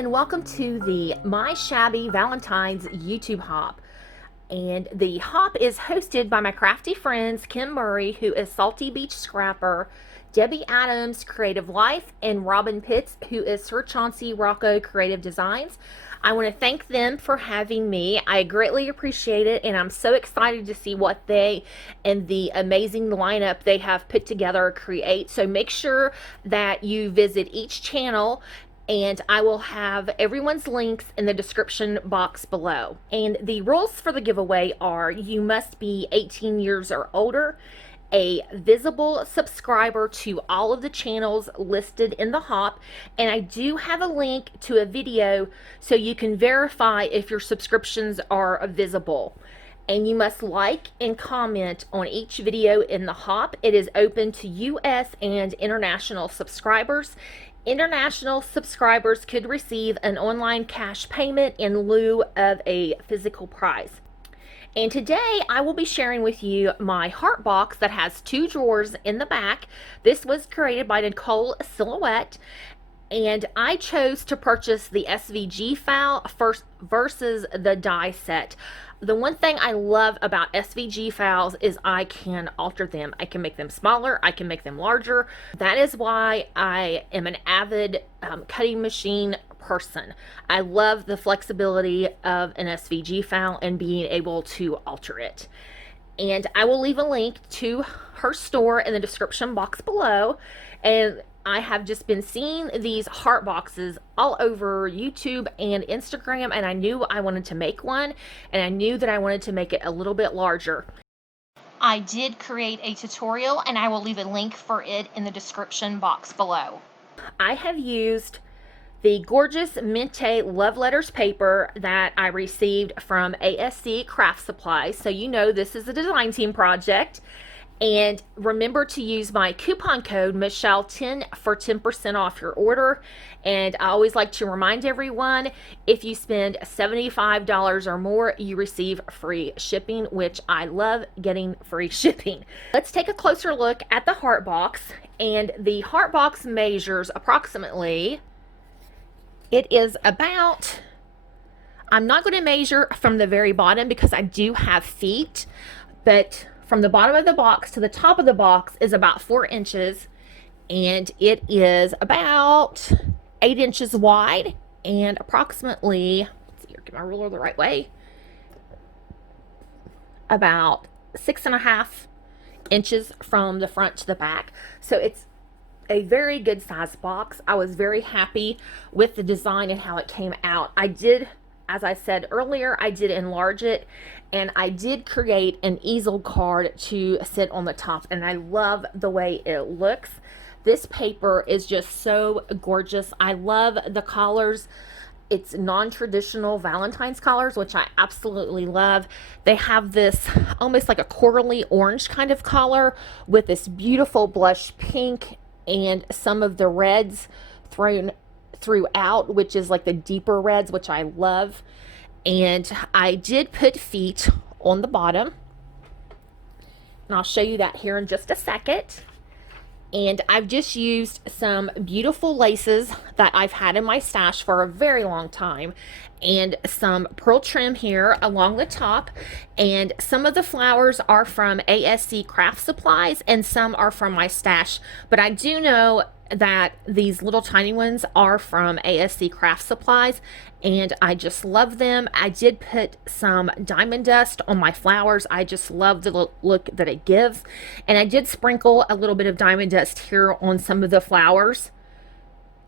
and welcome to the My Shabby Valentine's YouTube hop. And the hop is hosted by my crafty friends Kim Murray, who is Salty Beach Scrapper, Debbie Adams, Creative Life, and Robyn Pitts, who is Sir Chauncey Rocco Creative Designs. I want to thank them for having me. I greatly appreciate it, and I'm so excited to see what they and the amazing lineup they have put together create. So make sure that you visit each channel, and I will have everyone's links in the description box below. And the rules for the giveaway are: you must be 18 years or older, a visible subscriber to all of the channels listed in the hop, and I do have a link to a video so you can verify if your subscriptions are visible. And you must like and comment on each video in the hop. It is open to US and international subscribers. International subscribers could receive an online cash payment in lieu of a physical prize. And today I will be sharing with you my heart box that has 2 drawers in the back. This was created by Nicole Silhouette, and I chose to purchase the SVG file first versus the die set. The one thing I love about SVG files is I can alter them. I can make them smaller, I can make them larger. That is why I am an avid cutting machine person. I love the flexibility of an SVG file and being able to alter it. And I will leave a link to her store in the description box below. And I have just been seeing these heart boxes all over YouTube and Instagram, and I knew I wanted to make one, and I knew that I wanted to make it a little bit larger. I did create a tutorial, and I will leave a link for it in the description box below. I have used the gorgeous Mintay Love Letters paper that I received from ASC Craft Supplies, so you know this is a design team project. And remember to use my coupon code Michelle10 for 10% off your order. And I always like to remind everyone, if you spend $75 or more, you receive free shipping, which I love getting free shipping. Let's take a closer look at the heart box. And the heart box measures approximately, it is about, I'm not going to measure from the very bottom because I do have feet, but from the bottom of the box to the top of the box is about 4 inches, and it is about 8 inches wide and approximately, let's see here, get my ruler the right way, about 6.5 inches from the front to the back. So it's a very good size box. I was very happy with the design and how it came out. I did, as I said earlier, I did enlarge it, and I did create an easel card to sit on the top, and I love the way it looks. This paper is just so gorgeous. I love the collars. It's non-traditional Valentine's collars, which I absolutely love. They have this almost like a corally orange kind of collar with this beautiful blush pink and some of the reds thrown throughout, which is like the deeper reds, which I love. And I did put feet on the bottom, and I'll show you that here in just a second. And I've just used some beautiful laces that I've had in my stash for a very long time, and some pearl trim here along the top. And some of the flowers are from ASC Craft Supplies and some are from my stash, but I do know that these little tiny ones are from ASC Craft Supplies, and I just love them. I did put some diamond dust on my flowers. I just love the look that it gives, and I did sprinkle a little bit of diamond dust here on some of the flowers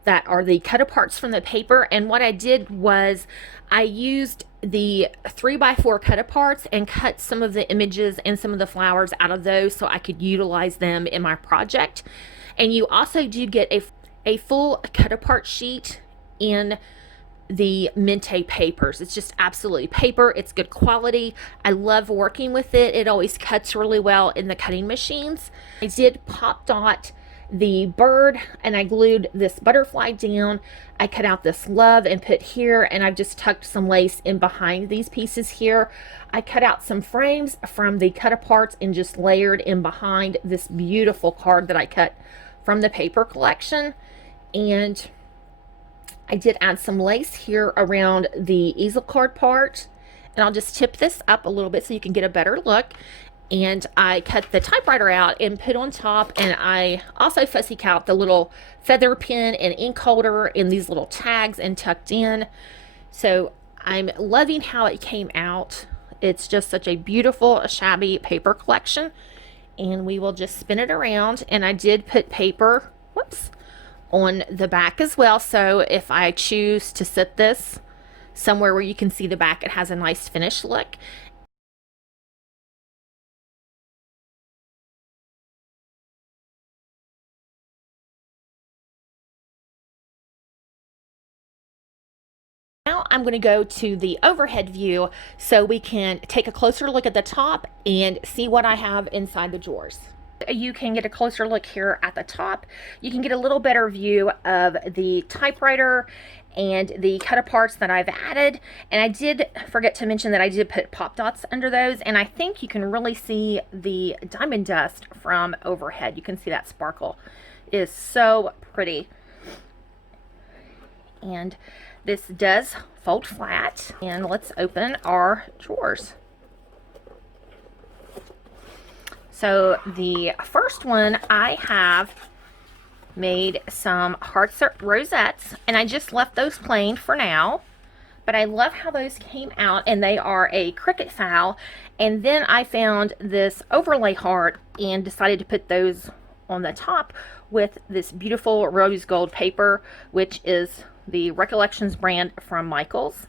that are the cut aparts from the paper. And what I did was I used the 3x4 cut aparts and cut some of the images and some of the flowers out of those so I could utilize them in my project. And you also do get a full cut apart sheet in the Mintay papers. It's just absolutely paper. It's good quality. I love working with it. It always cuts really well in the cutting machines. I did pop dot the bird, and I glued this butterfly down. I cut out this love and put here, and I've just tucked some lace in behind these pieces here. I cut out some frames from the cut aparts and just layered in behind this beautiful card that I cut from the paper collection. And I did add some lace here around the easel card part, and I'll just tip this up a little bit so you can get a better look. And I cut the typewriter out and put on top, and I also fussy cut the little feather pen and ink holder and these little tags and tucked in. So I'm loving how it came out. It's just such a beautiful shabby paper collection, and we will just spin it around. And I did put paper, whoops, on the back as well, so if I choose to sit this somewhere where you can see the back, it has a nice finished look. Now I'm going to go to the overhead view so we can take a closer look at the top and see what I have inside the drawers. You can get a closer look here at the top. You can get a little better view of the typewriter and the cut aparts that I've added. And I did forget to mention that I did put pop dots under those, and I think you can really see the diamond dust from overhead. You can see that sparkle. It is so pretty. And this does fold flat. And let's open our drawers. So the first one, I have made some heart rosettes, and I just left those plain for now. But I love how those came out, and they are a cricket fowl. And then I found this overlay heart and decided to put those on the top with this beautiful rose gold paper, which is the Recollections brand from Michaels.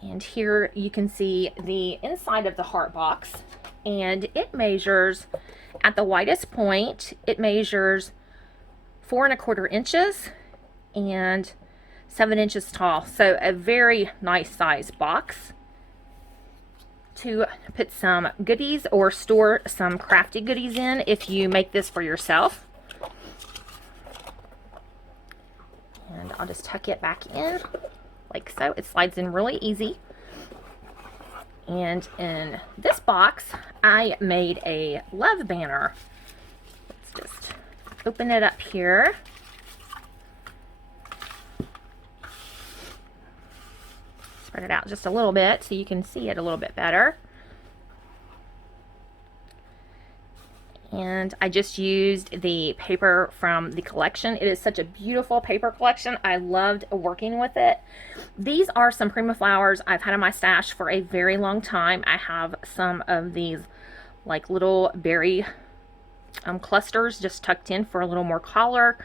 And here you can see the inside of the heart box, and it measures, at the widest point, it measures 4¼ inches and 7 inches tall. So a very nice size box to put some goodies or store some crafty goodies in if you make this for yourself. And I'll just tuck it back in like so. It slides in really easy. And in this box, I made a love banner. Let's just open it up here. Spread it out just a little bit so you can see it a little bit better. And I just used the paper from the collection. It is such a beautiful paper collection. I loved working with it. These are some Prima flowers I've had in my stash for a very long time. I have some of these like little berry clusters just tucked in for a little more color.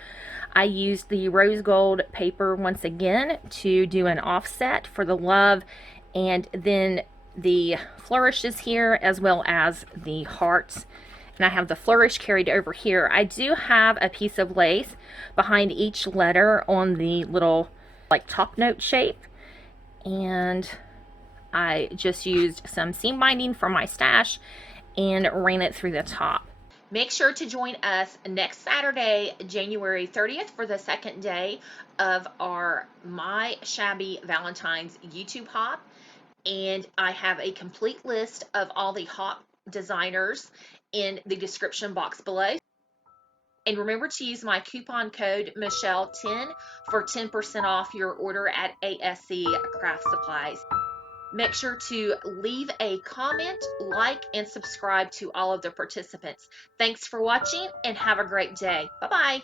I used the rose gold paper once again to do an offset for the love, and then the flourishes here as well as the hearts. And I have the flourish carried over here. I do have a piece of lace behind each letter on the little like top note shape, and I just used some seam binding from my stash and ran it through the top. Make sure to join us next Saturday, January 30th, for the second day of our My Shabby Valentine's YouTube hop. And I have a complete list of all the hop designers in the description box below. And remember to use my coupon code Michelle10 for 10% off your order at ASC Craft Supplies. Make sure to leave a comment, like, and subscribe to all of the participants. Thanks for watching, and have a great day. Bye-bye.